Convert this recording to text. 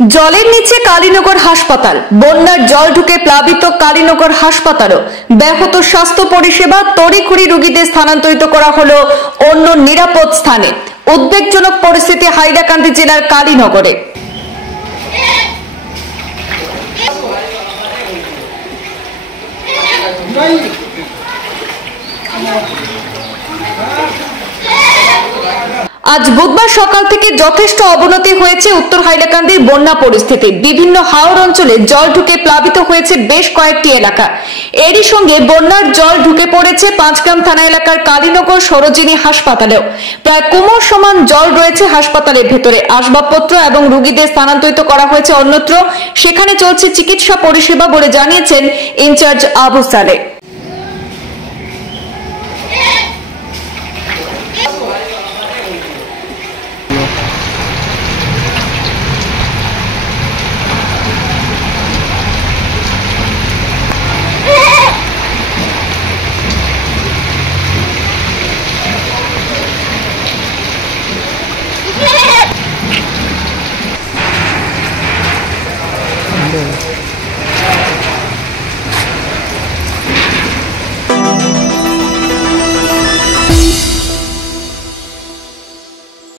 জলের নিচে কালীনগর হাসপাতাল, বন্যার জল ঢুকে প্লাবিত কালীনগর হাসপাতালও ব্যাহত স্বাস্থ্য পরিষেবা, তড়িঘড়ি রোগীদের স্থানান্তরিত করা হলো অন্য নিরাপদ স্থানে। উদ্বেগজনক পরিস্থিতি হাইলাকান্দি জেলার কালীনগরে। আজ বুধবার সকাল থেকে যথেষ্ট অবনতি হয়েছে উত্তর হাইলাকান্দির বন্যা পরিস্থিতি। বিভিন্ন হাওর অঞ্চলে জল ঢুকে প্লাবিত হয়েছে বেশ কয়েকটি এলাকা। এরই সঙ্গে বন্যার জল ঢুকে পড়েছে পাঁচগ্রাম থানা এলাকার কালীনগর সরোজিনী হাসপাতালেও। প্রায় কোমর সমান জল রয়েছে হাসপাতালের ভেতরে। আসবাবপত্র এবং রোগীদের স্থানান্তরিত করা হয়েছে অন্যত্র। সেখানে চলছে চিকিৎসা পরিষেবা বলে জানিয়েছেন ইনচার্জ আবু সালেহ।